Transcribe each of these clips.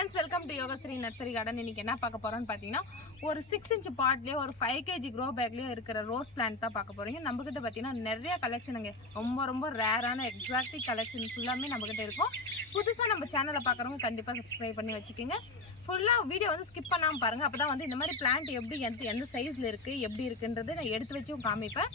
Friends welcome to Yogashree nursery garden இன்னைக்கு என்ன பார்க்க போகிறோன்னு பார்த்தீங்கன்னா ஒரு சிக்ஸ் இன்ச் பாட்லேயே ஒரு ஃபைவ் கேஜி க்ரோ பேக்லேயே இருக்கிற ரோஸ் பிளான்ட் தான் பார்க்க போகிறீங்க நம்மக்கிட்ட பார்த்தீங்கன்னா நிறைய கலெக்ஷனுங்க ரொம்ப ரொம்ப ரேரான எக்ஸாக்டிக் கலெக்ஷன் ஃபுல்லாமே நம்மக்கிட்ட இருக்கும். புதுசாக நம்ம சேனலை பார்க்குறவங்க கண்டிப்பாக சப்ஸ்கிரைப் பண்ணி வச்சுக்கோங்க. ஃபுல்லாக வீடியோ வந்து ஸ்கிப் பண்ணாமல் பாருங்கள் அப்போ தான் வந்து இந்த மாதிரி பிளான்ட் எப்படி எந்த எந்த சைஸில் இருக்குது எப்படி இருக்குன்றது நான் எடுத்து வச்சும் காமிப்பேன்.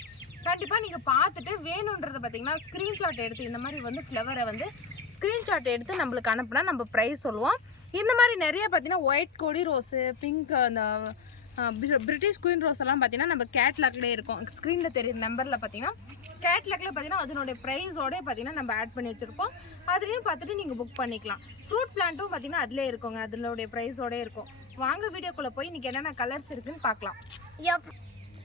கண்டிப்பாக நீங்கள் பார்த்துட்டு வேணுன்றதை பார்த்தீங்கன்னா ஸ்க்ரீன்ஷாட் எடுத்து இந்த மாதிரி வந்து ஃப்ளவரை வந்து ஸ்க்ரீன்ஷாட் எடுத்து நம்மளுக்கு அனுப்புனா நம்ம ப்ரைஸ் சொல்லுவோம். இந்த மாதிரி நிறைய பார்த்தீங்கன்னா ஒயிட் கொடி ரோஸு பிங்க் அந்த பிரிட்டிஷ் குயின் ரோஸ் எல்லாம் பார்த்தீங்கன்னா நம்ம கேட்லாக்லேயே இருக்கும். ஸ்க்ரீனில் தெரியுற நம்பரில் பார்த்தீங்கன்னா கேட்லாக்ல பார்த்தீங்கன்னா அதனுடைய ப்ரைஸோடய பார்த்தீங்கன்னா நம்ம ஆட் பண்ணி வச்சுருப்போம். அதுலேயும் பார்த்துட்டு நீங்கள் புக் பண்ணிக்கலாம். ஃப்ரூட் பிளான்ட்டும் பார்த்தீங்கன்னா அதிலே இருக்குங்க. அதனுடைய ப்ரைஸோடய இருக்கும். வாங்க வீடியோக்குள்ளே போய் இன்றைக்கி என்னென்ன கலர்ஸ் இருக்குன்னு பார்க்கலாம்.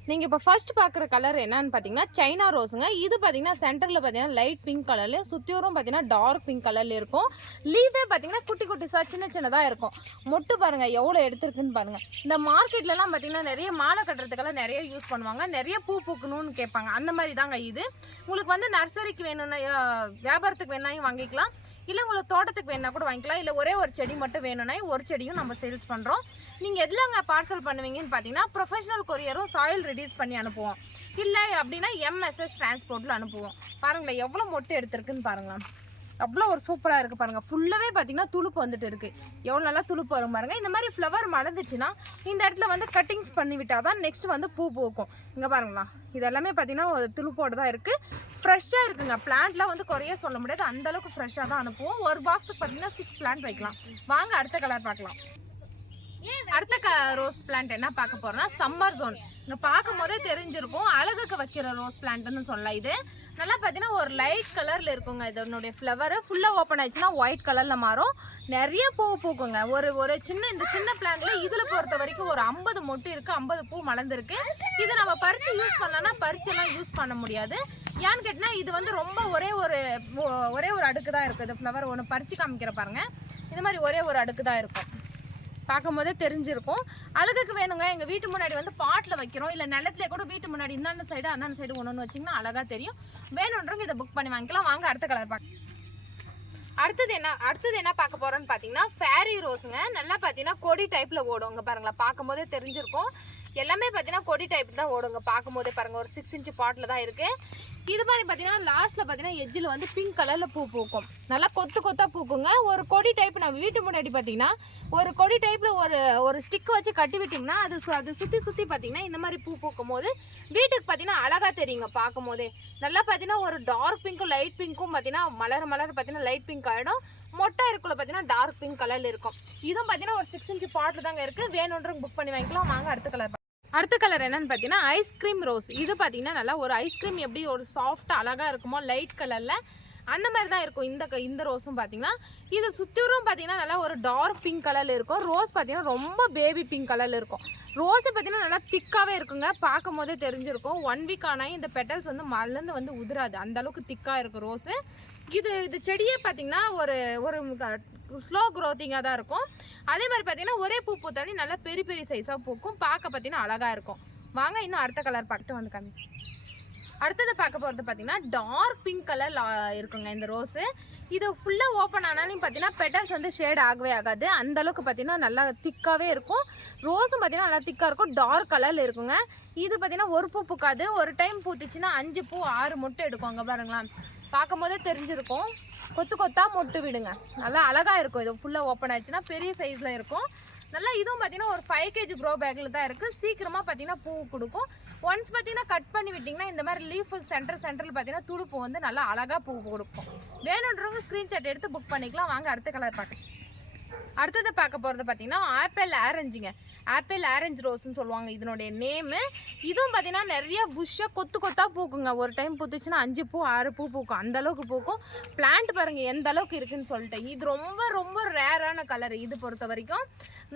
நீங்கள் இப்போ ஃபர்ஸ்ட் பார்க்குற கலர் என்னன்னு பார்த்தீங்கன்னா சைனா ரோஸுங்க இது பார்த்தீங்கன்னா சென்டரில் பார்த்தீங்கன்னா லைட் பிங்க் கலர்லேயும் சுற்றியோரும் பார்த்தீங்கன்னா டார்க் பிங்க் கலர்ல இருக்கும். லீவே பார்த்தீங்கன்னா குட்டி குட்டிஸாக சின்ன சின்னதாக இருக்கும். மொட்டு பாருங்கள் எவ்வளோ எடுத்துருக்குன்னு பாருங்கள் இந்த மார்க்கெட்லலாம் பார்த்தீங்கன்னா நிறைய மாலை கட்டுறதுக்கெல்லாம் நிறைய யூஸ் பண்ணுவாங்க. நிறைய பூ பூக்கணும்னு கேட்பாங்க. அந்த மாதிரி தாங்க இது. உங்களுக்கு வந்து நர்சரிக்கு வேணும்னா வியாபாரத்துக்கு வேணாலும் வாங்கிக்கலாம். இல்லை உங்களுக்கு தோட்டத்துக்கு வேணா கூட வாங்கிக்கலாம். இல்லை ஒரே ஒரு செடி மட்டும் வேணும்னா ஒரு செடியும் நம்ம சேல்ஸ் பண்ணுறோம் நீங்கள் எதுலங்க பார்சல் பண்ணுவீங்கன்னு பார்த்தீங்கன்னா ப்ரொஃபஷனல் கொரியரும் சாயில் ரெடியூஸ் பண்ணி அனுப்புவோம். இல்லை அப்படின்னா எம்எஸ்எஸ் டிரான்ஸ்போர்ட்டில் அனுப்புவோம். பாருங்களேன் எவ்வளோ மொட்டை எடுத்திருக்குன்னு பாருங்களேன். அவ்வளோ ஒரு சூப்பராக இருக்குது பாருங்கள் ஃபுல்லாகவே பார்த்தீங்கன்னா துளுப்பு வந்துட்டு இருக்குது எவ்வளோ நல்லா துளுப்பு வரும் பாருங்கள் இந்த மாதிரி ஃப்ளவர் மலர்ந்துச்சுன்னா இந்த இடத்துல வந்து கட்டிங்ஸ் பண்ணி விட்டால் தான் நெக்ஸ்ட் வந்து பூ பூக்கும். இங்கே பாருங்களா. இது எல்லாமே பார்த்தீங்கன்னா ஒரு துளுப்போடு தான் இருக்குது ஃப்ரெஷ்ஷாக இருக்குங்க. பிளான்ட்லாம் வந்து குறைய சொல்ல முடியாது. அந்தளவுக்கு ஃப்ரெஷ்ஷாக தான் அனுப்புவோம். ஒரு பாக்ஸுக்கு பார்த்தீங்கன்னா சிக்ஸ் பிளான்ட் வைக்கலாம். வாங்க அடுத்த கலர் பார்க்கலாம். அடுத்த க ரோஸ் பிளான்ட் என்ன பார்க்க போறோம்னா சம்மர் ஜோன் இங்க பார்க்கும் போதே தெரிஞ்சிருக்கும். அழகுக்கு வைக்கிற ரோஸ் பிளான்ட்னு சொல்லலாம் இது. நல்லா பார்த்தீங்கன்னா ஒரு லைட் கலரில் இருக்குங்க. இதனுடைய ஃப்ளவர் ஃபுல்லாக ஓப்பன் ஆயிடுச்சுன்னா ஒயிட் கலரில் மாறும். நிறைய பூ பூக்குங்க. ஒரு ஒரு சின்ன இந்த சின்ன பிளான்ட்ல இதில் பொறுத்த வரைக்கும் ஒரு ஐம்பது மொட்டு இருக்குது ஐம்பது பூ மலர்ந்துருக்கு. இதை நம்ம பறிச்சு யூஸ் பண்ணலாம்னா பறிச்செல்லாம் யூஸ் பண்ண முடியாது. ஏன்னு கேட்டினா இது வந்து ரொம்ப ஒரே ஒரு ஒரே ஒரு அடுக்கு தான் இருக்குது. ஃப்ளவர் ஒன்று பறிச்சு காமிக்கிற பாருங்க. இது மாதிரி ஒரே ஒரு அடுக்கு தான் இருக்கும். பார்க்கும் போதே தெரிஞ்சிருக்கும். அழகுக்கு வேணுங்க. எங்கள் வீட்டு முன்னாடி வந்து பாட்டில் வைக்கிறோம். இல்லை நிலத்துல கூட வீட்டு முன்னாடி இந்தாண்ட சைடு அந்தாண்ட சைடு ஒன்று ஒன்று வச்சிங்கன்னா அழகாக தெரியும். வேணுன்றவங்க இதை புக் பண்ணி வாங்கிக்கலாம். வாங்க அடுத்த கலர் பாட்டு அடுத்தது என்ன அடுத்தது என்ன பார்க்க போறோம்னு பார்த்தீங்கன்னா ஃபேரி ரோஸுங்க நல்லா பார்த்தீங்கன்னா கொடி டைப்பில் ஓடுங்க பாருங்களா பார்க்கும்போதே தெரிஞ்சிருக்கும். எல்லாமே பார்த்தீங்கன்னா கொடி டைப் தான் ஓடுங்க. பார்க்கும் போதே ஒரு சிக்ஸ் இன்ச்சு பாட்டில் தான் இருக்குது இது மாதிரி பார்த்தீங்கன்னா லாஸ்ட்டில் பார்த்தீங்கன்னா எஜ்ஜில் வந்து பிங்க் கலரில் பூ பூக்கும். நல்லா கொத்து கொத்தா பூக்குங்க. ஒரு கொடி டைப் நம்ம வீட்டு முன்னாடி பார்த்தீங்கன்னா ஒரு கொடி டைப்பில் ஒரு ஒரு ஸ்டிக் வச்சு கட்டி விட்டிங்கன்னா அது சு- அது சுற்றி சுற்றி பார்த்தீங்கன்னா இந்த மாதிரி பூ பூக்கும் போது வீட்டுக்கு பார்த்தீங்கன்னா அழகாக தெரியுங்க பார்க்கும் போதே நல்லா பார்த்தீங்கன்னா ஒரு டார்க் பிங்க்கும் லைட் பிங்க்கும் பார்த்தீங்கன்னா மலர் மலர் பார்த்தீங்கன்னா லைட் பிங்க் ஆகிடும் மொட்டை இருக்குள்ள பார்த்தீங்கன்னா டார்க் பிங்க் கலரில் இருக்கும். இதுவும் பார்த்தீங்கன்னா ஒரு சிக்ஸ் இன்ச் பாட்டில் தாங்க இருக்குது வேணுன்றவங்க புக் பண்ணி வாங்கிக்கலாம். வாங்க அடுத்த கலர் அடுத்த கலர் என்னன்னு பார்த்தீங்கன்னா ஐஸ்கிரீம் ரோஸ் இது பார்த்தீங்கன்னா நல்லா ஒரு ஐஸ்கிரீம் எப்படி ஒரு சாஃப்ட்டாக அழகாக இருக்குமோ லைட் கலரில் அந்த மாதிரி தான் இருக்கும் இந்த க- இந்த ரோஸும் பார்த்தீங்கன்னா. இது சுற்றிலும் பார்த்தீங்கன்னா நல்லா ஒரு டார்க் பிங்க் கலரில் இருக்கும். ரோஸ் பார்த்தீங்கன்னா ரொம்ப பேபி பிங்க் கலரில் இருக்கும். ரோஸை பார்த்தீங்கன்னா நல்லா திக்காகவே இருக்குங்க. பார்க்கும் போதே தெரிஞ்சிருக்கும். ஒன் வீக் ஆனால் இந்த பெட்டல்ஸ் வந்து மலர்ந்து வந்து உதிராது. அந்த அளவுக்கு திக்காக இருக்கும் ரோஸு இது இது செடியே பார்த்தீங்கன்னா ஒரு ஒரு ஸ்லோ க்ரோத்திங்காக தான் இருக்கும். அதே மாதிரி பார்த்தீங்கன்னா ஒரே பூ பூத்தாலே நல்லா பெரிய பெரிய சைஸாக பூக்கும். பார்க்க பார்த்தீங்கன்னா அழகாக இருக்கும். வாங்க இன்னும் அடுத்த கலர் பார்த்து வந்து காமி. அடுத்தது பார்க்க போகிறது பார்த்தீங்கன்னா டார்க் பிங்க் கலர் இருக்குங்க இந்த ரோஸு இது ஃபுல்லாக ஓப்பன் ஆனாலும் பார்த்தீங்கன்னா பெட்டல்ஸ் வந்து ஷேட் ஆகவே ஆகாது. அந்த அளவுக்கு பார்த்தீங்கன்னா நல்லா திக்காகவே இருக்கும். ரோஸும் பார்த்தீங்கன்னா நல்லா திக்காக இருக்கும். டார்க் கலரில் இருக்குங்க. இது பார்த்தீங்கன்னா ஒரு பூ பூக்காது. ஒரு டைம் பூத்துச்சுன்னா அஞ்சு பூ ஆறு முட்டை எடுக்கும் அங்கே பாருங்களேன். பார்க்கும் போதே தெரிஞ்சிருக்கும். கொத்து கொத்தாக மொட்டு விடுங்க. நல்லா அழகாக இருக்கும் இது. ஃபுல்லாக ஓப்பன் ஆயிடுச்சுன்னா பெரிய சைஸில் இருக்கும். நல்லா இதுவும் பார்த்தீங்கன்னா ஒரு ஃபைவ் கேஜி க்ரோ பேக்கில் தான் இருக்குது சீக்கிரமாக பார்த்தீங்கன்னா பூ கொடுக்கும். ஒன்ஸ் பார்த்தீங்கன்னா கட் பண்ணி விட்டிங்கன்னா இந்த மாதிரி லீஃப் சென்டர் சென்டரில் பார்த்தீங்கன்னா துடுப்பு வந்து நல்லா அழகாக பூ கொடுக்கும். வேணுன்றவங்க ஸ்க்ரீன்ஷாட் எடுத்து புக் பண்ணிக்கலாம். வாங்க அடுத்த கலர் பார்க்கலாம். அடுத்தது பார்க்க போகிறது பார்த்தீங்கன்னா ஆப்பிள் ஆரஞ்சுங்க ஆப்பிள் ஆரஞ்சு ரோஸ்னு சொல்லுவாங்க இதனுடைய நேமு இதுவும் பார்த்தீங்கன்னா நிறைய புஷ்ஷாக கொத்து கொத்தாக பூக்குங்க. ஒரு டைம் பூத்துச்சுன்னா அஞ்சு பூ ஆறு பூ பூக்கும். அந்த அளவுக்கு பூக்கும். பிளான்ட் பாருங்கள் எந்த அளவுக்கு இருக்குன்னு சொல்லிட்டு. இது ரொம்ப ரொம்ப ரேரான கலர் இது பொறுத்த வரைக்கும்.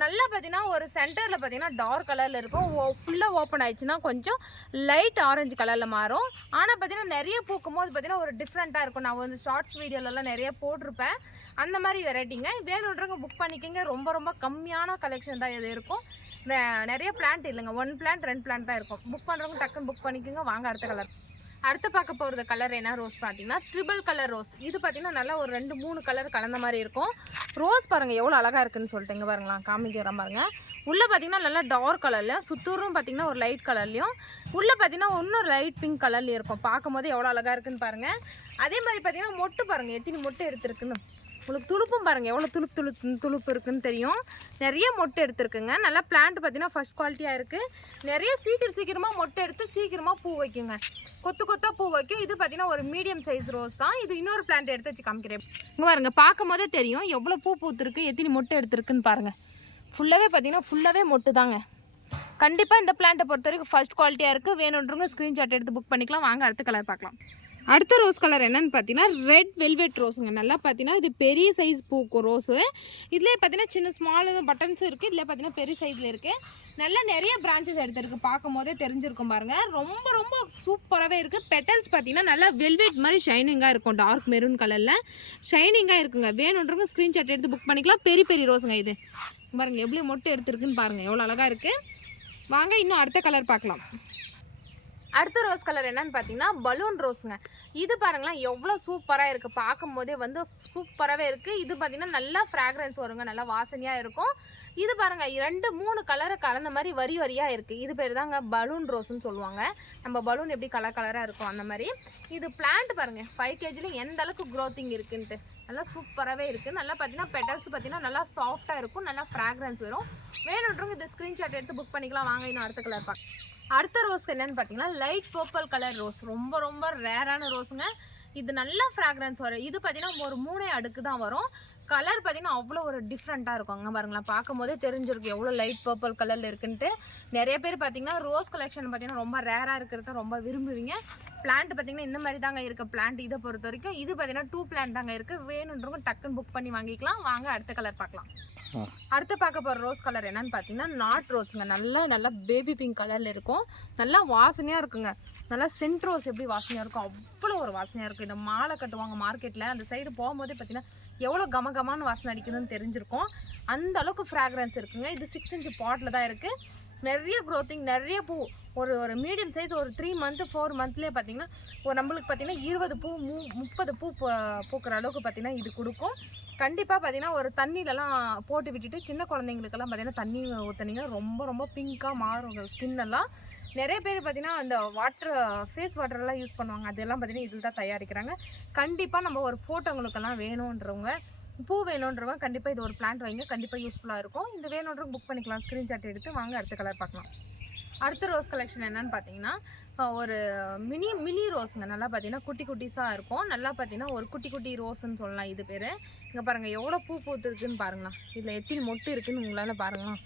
நல்லா பார்த்தீங்கன்னா ஒரு சென்டரில் பார்த்தீங்கன்னா டார்க் கலரில் இருக்கும். ஃபுல்லாக ஓப்பன் ஆயிடுச்சுன்னா கொஞ்சம் லைட் ஆரஞ்சு கலரில் மாறும். ஆனால் பார்த்தீங்கன்னா நிறைய பூக்கும் போது பார்த்தீங்கன்னா ஒரு டிஃப்ரெண்ட்டாக இருக்கும். நான் வந்து ஷார்ட்ஸ் வீடியோலலாம் நிறைய போட்டிருப்பேன். அந்த மாதிரி வெரைட்டிங்க வேணுன்றவங்க புக் பண்ணிக்கோங்க. ரொம்ப ரொம்ப கம்மியான கலெக்ஷன் தான் இது இருக்கும். நிறைய பிளான்ட் இல்லைங்க. ஒன் பிளான்ட் ரெண்டு பிளான்ட் தான் இருக்கும். புக் பண்ணுறவங்க டக்குன்னு புக் பண்ணிக்கோங்க. வாங்க அடுத்த கலர் அடுத்து பார்க்க போகிறது கலர் என்ன? ரோஸ் பார்த்தீங்கன்னா ட்ரிபிள் கலர் ரோஸ் இது பார்த்தீங்கன்னா நல்லா ஒரு ரெண்டு மூணு கலர் கலந்த மாதிரி இருக்கும். ரோஸ் பாருங்கள் எவ்வளோ அழகாக இருக்குன்னு சொல்லிட்டு இங்கே பாருங்களா காமிக்கிறேன் பாருங்கள் உள்ளே பார்த்தீங்கன்னா நல்லா டார்க் கலர்லையும் சுத்தூரும் பார்த்தீங்கன்னா ஒரு லைட் கலர்லையும் உள்ளே பார்த்தீங்கன்னா இன்னும் லைட் பிங்க் கலர்லையும் இருக்கும். பார்க்கும்போது எவ்வளோ அழகாக இருக்குன்னு பாருங்கள் அதே மாதிரி பார்த்தீங்கன்னா மொட்டு பாருங்கள் எத்தனை மொட்டு எடுத்துருக்குன்னு. உங்களுக்கு துளுப்பும் பாருங்கள் எவ்வளோ துளுப்பு துளுப்பு துளுப்பு இருக்குன்னு தெரியும். நிறைய மொட்டை எடுத்துருக்குங்க. நல்லா பிளான்ட் பார்த்தீங்கன்னா ஃபஸ்ட் குவாலிட்டியாக இருக்குது நிறைய சீக்கிரம் சீக்கிரமாக மொட்டை எடுத்து சீக்கிரமாக பூ வைக்குங்க. கொத்து கொத்தாக பூ வைக்கும். இது பார்த்தீங்கன்னா ஒரு மீடியம் சைஸ் ரோஸ் தான். இது இன்னொரு பிளான்ட் எடுத்து வச்சு காமிக்கிறேன். இங்கே பாருங்க பார்க்கும் போதே தெரியும். எவ்வளோ பூ பூத்துருக்கு எத்தனை மொட்டை எடுத்துருக்குன்னு பாருங்கள் ஃபுல்லாகவே பார்த்தீங்கன்னா ஃபுல்லாகவே மொட்டு தாங்க. கண்டிப்பாக இந்த பிளான்ட்டை பொறுத்த வரைக்கும் ஃபஸ்ட் குவாலிட்டியாக இருக்குது வேணுன்றவங்க ஸ்க்ரீன்ஷாட் எடுத்து புக் பண்ணிக்கலாம். வாங்க அடுத்த கலர் பார்க்கலாம். அடுத்த ரோஸ் கலர் என்னென்னு பார்த்தீங்கன்னா ரெட் வெல்வெட் ரோஸுங்க நல்லா பார்த்தீங்கன்னா இது பெரிய சைஸ் பூக்கும் ரோஸு இதில் பார்த்தீங்கன்னா சின்ன ஸ்மால் பட்டன்ஸும் இருக்குது இதில் பார்த்தீங்கன்னா பெரிய சைஸில் இருக்குது நல்லா நிறைய பிரான்ச்சஸ் எடுத்துருக்கு. பார்க்கும் போதே தெரிஞ்சிருக்கும் பாருங்கள் ரொம்ப ரொம்ப சூப்பராகவே இருக்குது பெட்டல்ஸ் பார்த்தீங்கன்னா நல்லா வெல்வெட் மாதிரி ஷைனிங்காக இருக்கும். டார்க் மெரூன் கலரில் ஷைனிங்காக இருக்குங்க. வேணுன்றவங்க ஸ்க்ரீன்ஷாட் எடுத்து புக் பண்ணிக்கலாம். பெரிய பெரிய ரோஸுங்க இது. பாருங்கள் எப்படி மொட்டை எடுத்துருக்குன்னு பாருங்கள் எவ்வளோ அழகாக இருக்குது வாங்க இன்னும் அடுத்த கலர் பார்க்கலாம். அடுத்த ரோஸ் கலர் என்னன்னு பார்த்தீங்கன்னா பலூன் ரோஸுங்க இது பாருங்களேன் எவ்வளோ சூப்பராக இருக்குது பார்க்கும் போதே வந்து சூப்பராகவே இருக்குது இது பார்த்தீங்கன்னா நல்லா ஃப்ராக்ரன்ஸ் வருங்க. நல்லா வாசனையாக இருக்கும். இது பாருங்க ரெண்டு மூணு கலரை கலந்த மாதிரி வரி வரியாக இருக்குது இது பேர் தாங்க பலூன் ரோஸ்னு சொல்லுவாங்க. நம்ம பலூன் எப்படி கலர் கலராக இருக்கும் அந்த மாதிரி. இது பிளான்ட் பாருங்க ஃபைவ் கேஜியில் எந்த அளவுக்கு க்ரோத்திங் இருக்குன்ட்டு. நல்லா சூப்பராகவே இருக்குது நல்லா பார்த்தீங்கன்னா பெட்டல்ஸ் பார்த்தீங்கன்னா நல்லா சாஃப்டாக இருக்கும். நல்லா ஃப்ராக்ரன்ஸ் வரும். வேணுன்றவங்க இந்த ஸ்க்ரீன்ஷாட் எடுத்து புக் பண்ணிக்கலாம். வாங்க இன்னும் அடுத்த கலர் பார்க்க அடுத்த ரோஸ் என்னன்னு பார்த்தீங்கன்னா லைட் பர்பிள் கலர் ரோஸ் ரொம்ப ரொம்ப ரேரான ரோஸுங்க இது நல்ல ஃப்ராக்ரன்ஸ் வரும். இது பார்த்தீங்கன்னா ஒரு மூணே அடுக்கு தான் வரும். கலர் பார்த்தீங்கன்னா அவ்வளோ ஒரு டிஃப்ரெண்ட்டாக இருக்கும். அங்கே பாருங்களேன் பார்க்கும் போதே தெரிஞ்சிருக்கும் எவ்வளோ லைட் பர்பிள் கலரில் இருக்குன்ட்டு. நிறைய பேர் பார்த்தீங்கன்னா ரோஸ் கலெக்ஷன் பார்த்தீங்கன்னா ரொம்ப ரேராக இருக்கிறத ரொம்ப விரும்புவீங்க. பிளான்ட் பார்த்தீங்கன்னா இந்த மாதிரி தாங்க இருக்க. பிளான்ட் இதை பொறுத்த வரைக்கும் இது பார்த்தீங்கன்னா டூ பிளான்ட் தாங்க இருக்குது வேணுன்றவங்க டக்குன்னு புக் பண்ணி வாங்கிக்கலாம். வாங்க அடுத்த கலர் பார்க்கலாம். அடுத்து பார்க்க போகிற ரோஸ் கலர் என்னன்னு பார்த்தீங்கன்னா நாட் ரோஸுங்க நல்லா நல்லா பேபி பிங்க் கலரில் இருக்கும். நல்லா வாசனையாக இருக்குங்க. நல்லா சென்ட் ரோஸ் எப்படி வாசனையாக இருக்கும் அவ்வளோ ஒரு வாசனையாக இருக்கும். இந்த மாலை கட்டுவாங்க மார்க்கெட்டில் அந்த சைடு போகும்போதே பார்த்தீங்கன்னா எவ்வளோ கம கமான்னு வாசனை அடிக்குதுன்னு தெரிஞ்சிருக்கும். அந்த அளவுக்கு ஃப்ராக்ரன்ஸ் இருக்குங்க. இது சிக்ஸ் இன்ச் பாட்டில் தான் இருக்குது நிறைய க்ரோத்திங் நிறைய பூ. ஒரு ஒரு மீடியம் சைஸ் ஒரு த்ரீ மந்த்து ஃபோர் மந்த்லேயே பார்த்தீங்கன்னா ஒரு நம்மளுக்கு பார்த்தீங்கன்னா இருபது பூ மூ முப்பது பூ- பூக்கிற அளவுக்கு பார்த்தீங்கன்னா இது கொடுக்கும். கண்டிப்பாக பார்த்தீங்கன்னா ஒரு தண்ணியிலலாம் போட்டு விட்டுட்டு சின்ன குழந்தைங்களுக்கெல்லாம் பார்த்தீங்கன்னா தண்ணி ஊற்றுனீங்கன்னா ரொம்ப ரொம்ப பிங்க்காக மாறும் ஸ்கின் எல்லாம் நிறைய பேர் பார்த்தீங்கன்னா அந்த வாட்டர் ஃபேஸ் வாட்டர்லாம் யூஸ் பண்ணுவாங்க. அதெல்லாம் பார்த்தீங்கன்னா இதில் தான் தயாரிக்கிறாங்க. கண்டிப்பாக நம்ம ஒரு ஃபோட்டோங்களுக்கெல்லாம் வேணுன்றவங்க பூ வேணுன்றவங்க கண்டிப்பாக இது ஒரு பிளான்ட் வைங்க கண்டிப்பாக யூஸ்ஃபுல்லாக இருக்கும். இந்த வேணுன்றவங்க புக் பண்ணிக்கலாம். ஸ்க்ரீன்ஷாட் எடுத்து வாங்க. அடுத்த கலர் பார்க்கலாம். அடுத்த ரோஸ் கலெக்ஷன் என்னன்னு பார்த்தீங்கன்னா ஒரு மினி மினி ரோஸுங்க நல்லா பார்த்தீங்கன்னா குட்டி குட்டிஸாக இருக்கும். நல்லா பார்த்தீங்கன்னா ஒரு குட்டி குட்டி ரோஸ்ன்னு சொல்லலாம் இது பேர். இங்கே பாருங்கள் எவ்வளோ பூ பூத்துருக்குன்னு பாருங்களா. இதில் எத்தனை மொட்டு இருக்குதுன்னு உங்களால் பாருங்களா.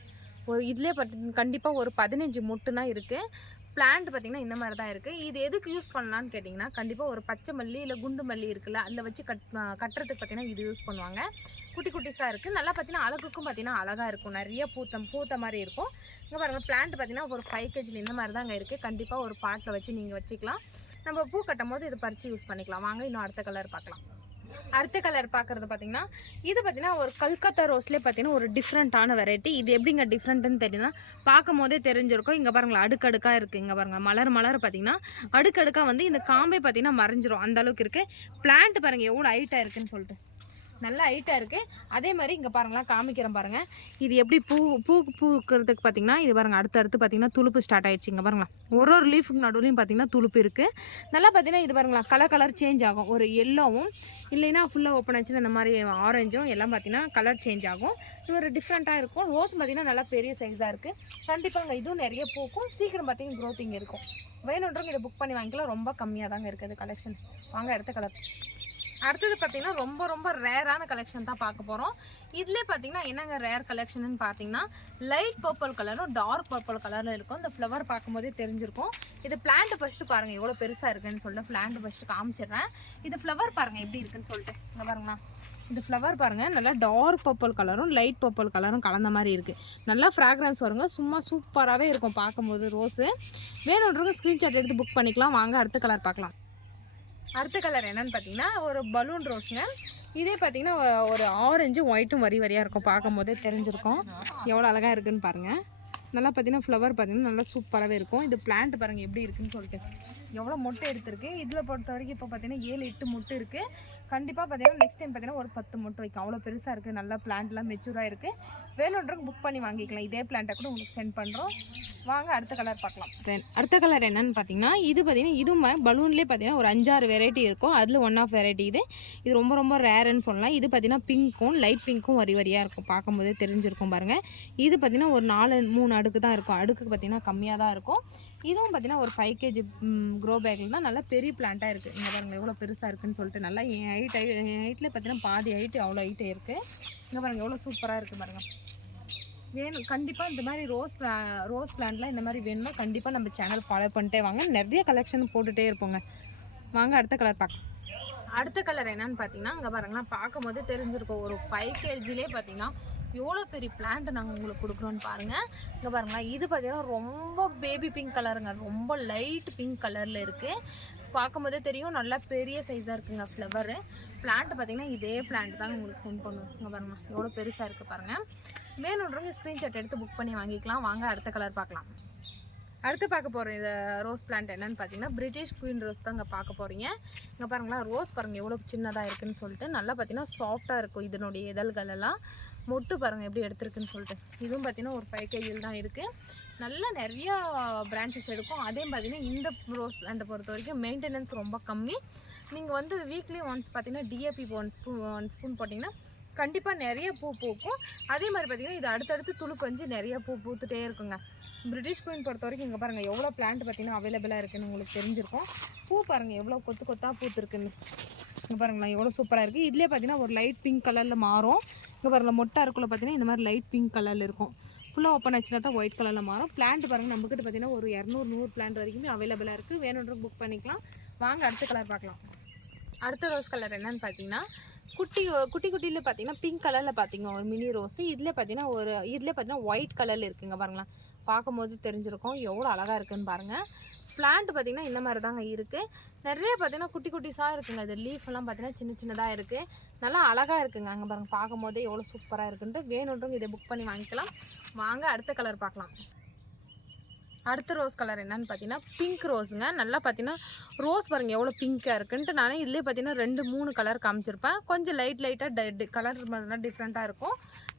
ஒரு இதுலேயே பார்த்து கண்டிப்பாக ஒரு பதினஞ்சு மொட்டுனா இருக்குது பிளான்ட் பார்த்திங்கன்னா இந்த மாதிரி தான் இருக்குது இது எதுக்கு யூஸ் பண்ணலான்னு கேட்டிங்கன்னா கண்டிப்பாக ஒரு பச்சை மல்லி இல்லை குண்டு மல்லி இருக்குல்ல அதில் வச்சு கட் கட்டுறதுக்கு பார்த்திங்கன்னா இது யூஸ் பண்ணுவாங்க. குட்டி குட்டிஸாக இருக்குது நல்லா பார்த்தீங்கன்னா அழகுக்கும் பார்த்தீங்கன்னா அழகாக இருக்கும். நிறைய பூத்த பூத்த மாதிரி இருக்கும். இங்கே பாருங்கள் பிளான்ட் பார்த்தீங்கன்னா ஒரு ஃபைவ் கேஜியில் இந்த மாதிரி தாங்க இருக்குது கண்டிப்பாக ஒரு பாட்டில் வச்சு நீங்கள் வச்சுக்கலாம். நம்ம பூ கட்டும் போது இது பறித்து யூஸ் பண்ணிக்கலாம். வாங்க இன்னும் அடுத்த கலர் பார்க்கலாம். அடுத்த கலர் பார்க்குறது பார்த்தீங்கன்னா இது பார்த்தீங்கன்னா ஒரு கல்கத்தா ரோஸ்லேயே பார்த்தீங்கன்னா ஒரு டிஃப்ரெண்ட்டான வெரைட்டி இது எப்படிங்க டிஃப்ரெண்ட்டுன்னு தெரியுதுன்னா பார்க்கும் போதே தெரிஞ்சிருக்கும். இங்கே பாருங்களேன் அடுக்கடுக்காக இருக்குது இங்கே பாருங்கள் மலர் மலர் பார்த்தீங்கன்னா அடுக்கடுக்காக வந்து இந்த காம்பே பார்த்தீங்கன்னா மறைஞ்சிரும். அந்த அளவுக்கு இருக்குது பிளான்ட் பாருங்கள் எவ்வளோ ஹைட்டாக இருக்குன்னு சொல்லிட்டு. நல்லா ஹைட்டாக இருக்குது அதே மாதிரி இங்கே பாருங்களேன் காமிக்கிறேன் பாருங்கள் இது எப்படி பூ பூ பூக்கிறதுக்கு பார்த்தீங்கன்னா இது பாருங்கள் அடுத்து அடுத்து பார்த்தீங்கன்னா துளுப்பு ஸ்டார்ட் ஆகிடுச்சு இங்கே பாருங்களேன். ஒரு ஒரு லீஃபுக்கு நடுவுலையும் பார்த்தீங்கன்னா துளுப்பு இருக்குது நல்லா பார்த்தீங்கன்னா இது பாருங்களா கலர் கலர் சேஞ்ச் ஆகும். ஒரு எல்லோவும் இல்லைன்னா ஃபுல்லாக ஓப்பன் ஆச்சுன்னா இந்த மாதிரி ஆரஞ்சும் எல்லாம் பார்த்திங்கன்னா கலர் சேஞ்ச் ஆகும். இது ஒரு டிஃப்ரெண்ட்டாக இருக்கும். ரோஸ் பார்த்திங்கன்னா நல்லா பெரிய சைஸாக இருக்குது கண்டிப்பாங்க இதுவும் நிறைய பூக்கும். சீக்கிரம் பார்த்தீங்கன்னா க்ரோத்திங் இருக்கும். வேணுன்றவங்க இதை புக் பண்ணி வாங்கிக்கலாம். ரொம்ப கம்மியாக தாங்க இருக்குது கலெக்ஷன் வாங்க அடுத்த கலர் அடுத்தது பார்த்தீங்கன்னா ரொம்ப ரொம்ப ரேரான கலெக்ஷன் தான் பார்க்க போகிறோம் இதுலேயே பார்த்தீங்கன்னா என்னங்க ரேர் கலெக்ஷன் பார்த்தீங்கன்னா லைட் பர்பிள் கலரும் டார்க் பர்பிள் கலரில் இருக்கும். இந்த ஃப்ளவர் பார்க்கும்போதே தெரிஞ்சிருக்கும். இது பிளான்ட் ஃபஸ்ட்டு பாருங்கள் எவ்வளோ பெருசாக இருக்குன்னு சொல்லிட்டு பிளான்ட் ஃபஸ்ட்டு காமிச்சிடுறேன். இது ஃப்ளவர் பாருங்கள் எப்படி இருக்குன்னு சொல்லிட்டு. இங்கே பாருங்கண்ணா இந்த ஃப்ளவர் பாருங்கள் நல்லா டார்க் பர்பிள் கலரும் லைட் பர்பிள் கலரும் கலந்த மாதிரி இருக்குது நல்லா ஃப்ராக்ரன்ஸ் வருங்க. சும்மா சூப்பராகவே இருக்கும் பார்க்கும்போது ரோஸு வேணுன்றவங்க ஸ்க்ரீன்ஷாட் எடுத்து புக் பண்ணிக்கலாம். வாங்க அடுத்த கலர் பார்க்கலாம். அடுத்த கலர் என்னன்னு பார்த்தீங்கன்னா ஒரு பலூன் ரோஸுங்க இதே பார்த்தீங்கன்னா ஒரு ஆரஞ்சு ஒயிட்டும் வரி வரியாக இருக்கும். பார்க்கும் போதே தெரிஞ்சிருக்கும். எவ்வளோ அழகாக இருக்குன்னு பாருங்கள் நல்லா பார்த்தீங்கன்னா ஃப்ளவர் பார்த்தீங்கன்னா நல்லா சூப்பராகவே இருக்கும். இது பிளான்ட் பாருங்கள் எப்படி இருக்குன்னு சொல்லிட்டு. எவ்வளோ மொட்டை எடுத்திருக்கு. இதில் பொறுத்த வரைக்கும் இப்போ பார்த்தீங்கன்னா ஏழு எட்டு மொட்டை இருக்குது கண்டிப்பாக பார்த்தீங்கன்னா நெக்ஸ்ட் டைம் பார்த்தீங்கன்னா ஒரு பத்து மொட்டை வைக்கும். அவ்வளோ பெருசாக இருக்குது நல்லா பிளான்ட்லாம் மெச்சூராக இருக்குது வேணுன்றவங்க புக் பண்ணி வாங்கிக்கலாம். இதே பிளான்ட்டை கூட உங்களுக்கு சென்ட் பண்ணுறோம் வாங்க அடுத்த கலர் பார்க்கலாம். தென் அடுத்த கலர் என்னன்னு பார்த்தீங்கன்னா இது பார்த்தீங்கன்னா இதுவுமே பலூன்லேயே பார்த்தீங்கன்னா ஒரு அஞ்சாறு வெரைட்டி இருக்கும். அதில் ஒன் ஆஃப் வெரைட்டி இது. இது ரொம்ப ரொம்ப ரேருன்னு சொல்லலாம். இது பார்த்தீங்கன்னா பிங்க்கும் லைட் பிங்க்கும் வரி வரியாக இருக்கும். பார்க்கும்போதே தெரிஞ்சிருக்கும் பாருங்கள் இது பார்த்தீங்கன்னா ஒரு நாலு மூணு அடுக்கு தான் இருக்கும். அடுக்கு பார்த்தீங்கன்னா கம்மியாக தான் இருக்கும். இதுவும் பார்த்தீங்கன்னா ஒரு ஃபைவ் கேஜி க்ரோ பேக்கில் தான் நல்லா பெரிய பிளான்ட்டாக இருக்குது இங்கே பாருங்கள் எவ்வளோ பெருசாக இருக்குன்னு சொல்லிட்டு நல்லா என் ஹைட் என் ஹைட்டில் பார்த்தீங்கன்னா பாதி ஹைட்டு அவ்வளோ ஹைட்டே இருக்குது இங்கே பாருங்கள் எவ்வளோ சூப்பராக இருக்குது பாருங்கள் வேணும் கண்டிப்பாக இந்த மாதிரி ரோஸ் பிளா ரோஸ் பிளான்ட்லாம் இந்த மாதிரி வேணும்னா கண்டிப்பாக நம்ம சேனல் ஃபாலோ பண்ணிட்டே வாங்க. நிறைய கலெக்ஷன் போட்டுகிட்டே இருப்போங்க. வாங்க அடுத்த கலர் பார்க்க அடுத்த கலர் என்னன்னு பார்த்தீங்கன்னா அங்கே பாருங்களேன் பார்க்கும்போது தெரிஞ்சிருக்கும். ஒரு ஃபைவ் கேஜிலே பார்த்தீங்கன்னா எவ்வளோ பெரிய பிளான்ட் நாங்கள் உங்களுக்கு கொடுக்குறோன்னு பாருங்கள் இங்கே பாருங்களேன் இது பார்த்தீங்கன்னா ரொம்ப பேபி பிங்க் கலருங்க ரொம்ப லைட் பிங்க் கலரில் இருக்குது பார்க்கும்போதே தெரியும் நல்லா பெரிய சைஸாக இருக்குங்க ஃப்ளவரு பிளான்ட் பார்த்தீங்கன்னா இதே பிளான்ட் தான் உங்களுக்கு சென்ட் பண்ணுவோம் இங்கே பாருங்க எவ்வளோ பெருசாக இருக்குது பாருங்கள் வேணுன்றவங்க ஸ்க்ரீன்ஷாட் எடுத்து புக் பண்ணி வாங்கிக்கலாம். வாங்க அடுத்த கலர் பார்க்கலாம். அடுத்து பார்க்க போகிற இந்த ரோஸ் பிளான்ட் என்னென்னு பார்த்தீங்கன்னா பிரிட்டிஷ் குயின் ரோஸ் தான் இங்கே பார்க்க போகிறீங்க இங்கே பாருங்களேன் ரோஸ் பாருங்கள் எவ்வளோ சின்னதாக இருக்குன்னு சொல்லிட்டு நல்லா பார்த்தீங்கன்னா சாஃப்டாக இருக்கும் இதனுடைய இதழ்கள் எல்லாம். மொட்டு பாருங்கள் எப்படி எடுத்திருக்குன்னு சொல்லிட்டு. இதுவும் பார்த்தீங்கன்னா ஒரு ஃபைவ் கேஜியில் தான் இருக்குது நல்லா நிறையா பிரான்ச்சஸ் எடுக்கும். அதே பார்த்தீங்கன்னா இந்த ரோஸ் பிளான்ட்டை பொறுத்த வரைக்கும் மெயின்டெனன்ஸ் ரொம்ப கம்மி. நீங்கள் வந்து வீக்லி ஒன்ஸ் பார்த்தீங்கன்னா DAP one spoon one spoon போட்டிங்கன்னா கண்டிப்பாக நிறைய பூ பூக்கும். அதே மாதிரி பார்த்தீங்கன்னா இது அடுத்தடுத்து துளு கொஞ்சி நிறைய பூ பூத்துட்டே இருக்குங்க. பிரிட்டிஷ் குயின் பொறுத்த வரைக்கும் இங்கே பாருங்கள் எவ்வளோ பிளான்ட் பார்த்தீங்கன்னா அவைலபிளாக இருக்குதுன்னு உங்களுக்கு தெரிஞ்சிருக்கும். பூ பாருங்கள் எவ்வளோ கொத்து கொத்தாக பூத்துருக்குன்னு. இங்கே பாருங்களேன் எவ்வளோ சூப்பராக இருக்குது இதுலேயே பார்த்தீங்கன்னா ஒரு லைட் பிங்க் கலரில் மாறும். இங்கே பாருங்கள் மொட்டை இருக்குள்ள பார்த்தீங்கன்னா இந்த மாதிரி லைட் பிங்க் கலரில் இருக்கும். ஃபுல்லாக ஓப்பன் ஆச்சுன்னா தான் ஒயிட் கலரில் மாறும். பிளான்ட் பாருங்கள் நம்மக்கிட்ட பார்த்தீங்கன்னா ஒரு இரநூறு நூறு பிளான்ட் வரைக்குமே அவைலபிளாக இருக்குது வேணுன்ற புக் பண்ணிக்கலாம். வாங்க அடுத்த கலர் பார்க்கலாம். அடுத்த ரோஸ் கலர் என்னன்னு பார்த்தீங்கன்னா குட்டி குட்டி குட்டியில் பார்த்தீங்கன்னா பிங்க் கலரில் பார்த்தீங்க ஒரு மினி ரோஸு இதில் பார்த்தீங்கன்னா ஒரு இதில் பார்த்தீங்கன்னா ஒயிட் கலரில் இருக்குங்க பாருங்களேன். பார்க்கும்போது தெரிஞ்சிருக்கும் எவ்வளோ அழகாக இருக்குன்னு பாருங்கள் பிளான்ட் பார்த்தீங்கன்னா இந்த மாதிரி தாங்க இருக்குது நிறைய பார்த்தீங்கன்னா குட்டி குட்டிஸாக இருக்குங்க. இது லீஃப் எல்லாம் பார்த்தீங்கன்னா சின்ன சின்னதாக இருக்குது நல்லா அழகாக இருக்குங்க. அங்கே பாருங்க பார்க்கும்போதே எவ்வளோ சூப்பராக இருக்குன்ட்டு வேணுன்றவங்க இதை புக் பண்ணி வாங்கிக்கலாம். வாங்க அடுத்த கலர் பார்க்கலாம். அடுத்த ரோஸ் கலர் என்னன்னு பார்த்தீங்கன்னா பிங்க் ரோஸுங்க நல்லா பார்த்தீங்கன்னா ரோஸ் பாருங்கள் எவ்வளோ பிங்க்காக இருக்குன்ட்டு நானே இதிலே பார்த்தீங்கன்னா ரெண்டு மூணு கலர் காமிச்சிருப்பேன். கொஞ்சம் லைட் லைட்டாக கலர் மாதிரிலாம் டிஃப்ரெண்ட்டாக இருக்கும்.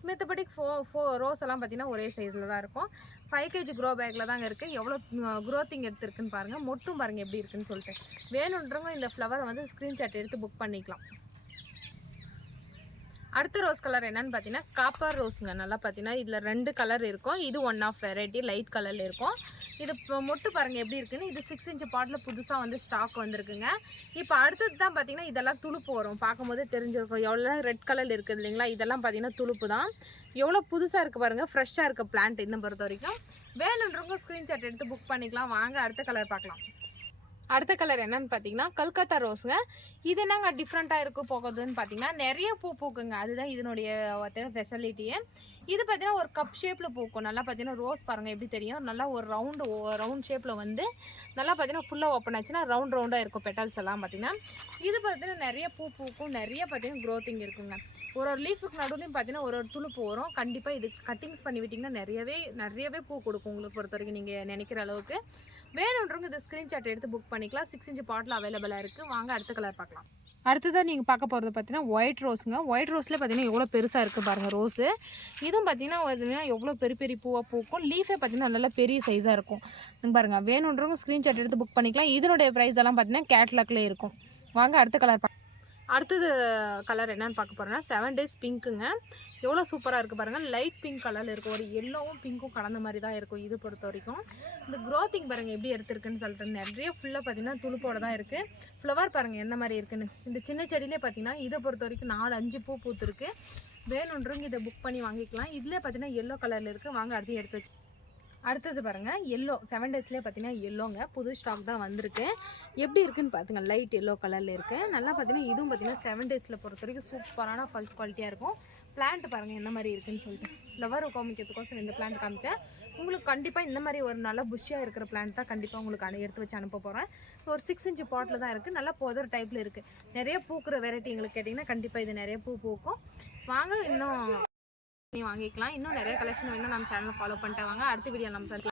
மித்தபடி ஃபோ ஃபோ ரோஸ் எல்லாம் பார்த்தீங்கன்னா ஒரே சைஸில் தான் இருக்கும். ஃபைவ் கேஜி க்ரோ பேக்கில் தாங்க இருக்குது எவ்வளோ க்ரோத்திங் எடுத்துருக்குன்னு பாருங்கள் மொட்டும் பாருங்கள் எப்படி இருக்குன்னு சொல்லிட்டு. வேணுன்றவங்க இந்த ஃப்ளவரை வந்து ஸ்க்ரீன்ஷாட் எடுத்து புக் பண்ணிக்கலாம். அடுத்த ரோஸ் கலர் என்னன்னு பார்த்தீங்கன்னா காப்பர் ரோஸுங்க நல்லா பார்த்தீங்கன்னா இதில் ரெண்டு கலர் இருக்கும். இது ஒன் ஆஃப் வெரைட்டி லைட் கலரில் இருக்கும். இது இப்போ மொட்டு பாருங்கள் எப்படி இருக்குன்னு. இது சிக்ஸ் இன்ச் பாட்டில் புதுசாக வந்து ஸ்டாக் வந்திருக்குங்க. இப்போ அடுத்தது தான் பார்த்தீங்கன்னா இதெல்லாம் துளுப்பு வரும். பார்க்கும்போது தெரிஞ்சிருக்கும். எவ்வளோ ரெட் கலர் இருக்குது இல்லைங்களா? இதெல்லாம் பார்த்தீங்கன்னா துளுப்பு தான். எவ்வளோ புதுசாக இருக்குது பாருங்கள் ஃப்ரெஷ்ஷாக இருக்க பிளான்ட் இன்னும் பொறுத்த வரைக்கும் வேணுன்றவங்க ஸ்க்ரீன்ஷாட் எடுத்து புக் பண்ணிக்கலாம். வாங்க அடுத்த கலர் பார்க்கலாம். அடுத்த கலர் என்னன்னு பார்த்தீங்கன்னா கல்கத்தா ரோஸுங்க. இது என்னங்க டிஃப்ரெண்ட்டாக இருக்கும் போகுதுன்னு பார்த்தீங்கன்னா நிறைய பூ பூக்குங்க. அதுதான் இதனுடைய ஃபெசிலிட்டியே இது பார்த்தீங்கன்னா ஒரு கப் ஷேப்பில் பூக்கும். நல்லா பார்த்தீங்கன்னா ரோஸ் பாருங்கள் எப்படி தெரியும்? நல்லா ஒரு ரவுண்டு ரவுண்ட் ஷேப்பில் வந்து நல்லா பார்த்தீங்கன்னா ஃபுல்லாக ஓப்பன் ஆச்சுன்னா ரவுண்ட் ரவுண்டாக இருக்கும் பெட்டல்ஸ் எல்லாம் பார்த்தீங்கன்னா இது பார்த்தீங்கன்னா நிறைய பூ பூக்கும். நிறைய பார்த்தீங்கன்னா க்ரோத்திங் இருக்குங்க. ஒரு ஒரு லீஃபுக்கு நடுவுலையும் பார்த்தீங்கன்னா ஒரு ஒரு துளுப்பு வரும். கண்டிப்பாக இது கட்டிங்ஸ் பண்ணி விட்டிங்கன்னா நிறையவே நிறையவே பூ கொடுக்கும் உங்களுக்கு பொறுத்த வரைக்கும் நீங்கள் நினைக்கிற அளவுக்கு. வேணுன்றவங்க இந்த ஸ்க்ரீன்ஷாட் எடுத்து புக் பண்ணிக்கலாம். சிக்ஸ் இன்ச் பாட்டில் அவைலபிளாக இருக்குது வாங்க அடுத்த கலர் பார்க்கலாம். அடுத்ததாக நீங்கள் பார்க்க போகிறது பார்த்தீங்கன்னா ஒயிட் ரோஸுங்க ஒயிட் ரோஸில் பார்த்தீங்கன்னா எவ்வளோ பெருசாக இருக்குது பாருங்கள் ரோஸு இதுவும் பார்த்தீங்கன்னா பார்த்தீங்கன்னா எவ்வளோ பெரிய பெரிய பூவாக பூக்கும். லீஃபே பார்த்தீங்கன்னா நல்லா பெரிய சைஸாக இருக்கும். பாருங்கள் வேணுன்றவங்க ஸ்க்ரீன்ஷாட் எடுத்து புக் பண்ணிக்கலாம். இதனுடைய ப்ரைஸ் எல்லாம் பார்த்தீங்கன்னா கேட்லாக்லேயே இருக்கும். வாங்க அடுத்த கலர் அடுத்தது கலர் என்னன்னு பார்க்க போகிறேன்னா செவன் டேஸ் பிங்க்குங்க எவ்வளோ சூப்பராக இருக்குது பாருங்கள் லைட் பிங்க் கலரில் இருக்கும் ஒரு எல்லோவும் பிங்க்கும் கலந்த மாதிரி தான் இருக்கும் இது பொறுத்த வரைக்கும். இந்த க்ரோத்திங் பாருங்கள் எப்படி எடுத்திருக்குன்னு சொல்லிட்டு நிறைய ஃபுல்லாக பார்த்தீங்கன்னா துளுப்போட தான் இருக்குது ஃப்ளவர் பாருங்கள் என்ன மாதிரி இருக்குன்னு. இந்த சின்ன செடியிலே பார்த்தீங்கன்னா இதை பொறுத்த வரைக்கும் நாலு அஞ்சு பூ பூத்துருக்கு. வேணுன்றவங்க இதை புக் பண்ணி வாங்கிக்கலாம். இதில் பார்த்தீங்கன்னா எல்லோ கலரில் இருக்குது வாங்க அதையும் எடுத்து வச்சு அடுத்தது பாருங்கள் எல்லோ செவன் டேஸ்லேயே பார்த்தீங்கன்னா எல்லோங்க புது ஸ்டாக் தான் வந்திருக்கு. எப்படி இருக்குன்னு பார்த்துங்க லைட் எல்லோ கலரில் இருக்குது நல்லா பார்த்தீங்கன்னா இதுவும் பார்த்தீங்கன்னா செவன் டேஸில் பொறுத்த வரைக்கும் சூப்பரான ஃபஸ்ட் குவாலிட்டியாக இருக்கும். பிளான்ட் பாருங்கள் என்ன மாதிரி இருக்குன்னு சொல்லிட்டு. ஃப்ளவர் காமிக்கிறதுக்கோசரம் இந்த பிளான்ட் காமிச்சேன். உங்களுக்கு கண்டிப்பாக இந்த மாதிரி ஒரு நல்ல புஷ்ஷியாக இருக்கிற பிளான்ட் தான் கண்டிப்பாக உங்களுக்கு அனு எடுத்து வச்சு அனுப்ப போகிறேன் ஒரு சிக்ஸ் இன்ச்சு பாட்டில் தான் இருக்குது நல்லா புதர் டைப்பில் இருக்குது நிறைய பூக்கிற வெரைட்டி எங்களுக்கு கேட்டிங்கன்னா கண்டிப்பாக இது நிறைய பூ பூக்கும். வாங்க இன்னும் நீ வாங்கிக்கலாம். இன்னும் நிறைய கலெக்ஷன் வேணும் நம்ம சேனலை ஃபாலோ பண்ணிட்டு வாங்க. அடுத்த வீடியோ நம்ம சந்திக்கலாம்.